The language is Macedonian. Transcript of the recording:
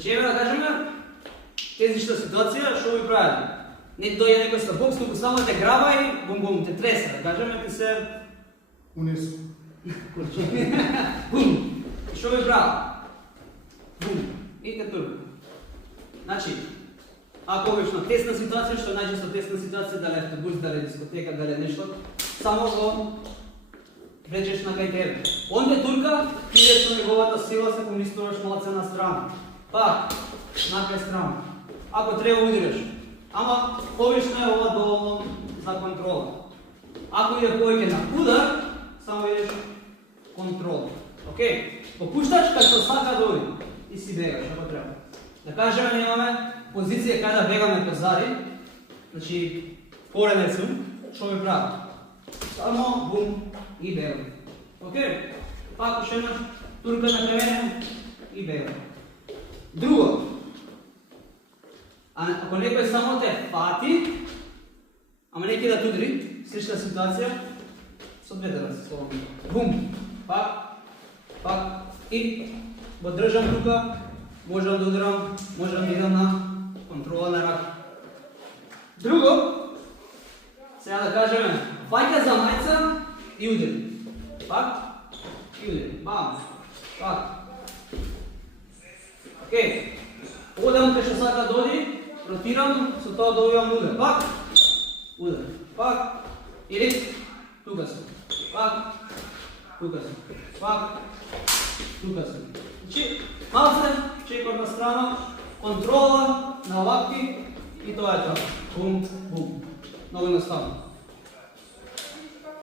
Значи, да кажеме, тезична ситуација, што ви правите? Не дојде некој со бокс, туку само те граба и бум-бум, те треса, да кажеме, ти се... Унесу. Бум! Што ви прави? Бум! И те турка. Значи, ако обично тесна ситуација, што најчесто тесна ситуација, дали автобус, дали дискотека, дали нешто, само го влечеш на кај тебе. Он те турка, ти идеш со неговата сила, се помислуваш малце на страна. Пак, на кај страна. Ако треба удреш. Ама, обично е ова доволно за контрола. Ако иде повеќе на удар, само идеш контрол. Океј? Попушташ кај што сака да оди и си бегаш, ако треба. Да кажеме, немаме позиција кај да бегаме позади, значи, пореден сум, што ми прави? Само, бум, и бегам. Океј? Пак уште една турка на терена и бегам. Друго, ако некој само те фати, ама не ќе да удри, слична ситуација, со две раце, со бум, пак, и го држам тука, можам да удрам, можам да идам на контрола на рака. Друго, сега да кажеме, фаќа за мајца и удри. Пак, и удри, бам, пак. Океј, одам кај што сака да оди, ротирам, со тоа добивам удар. Пак, удар, пак, или тука сум. Пак, тука сум. Пак, тука сум. Значи, малце, чекор на страна, контрола на лапки и тоа е тоа. Бум, бум. Много едноставно.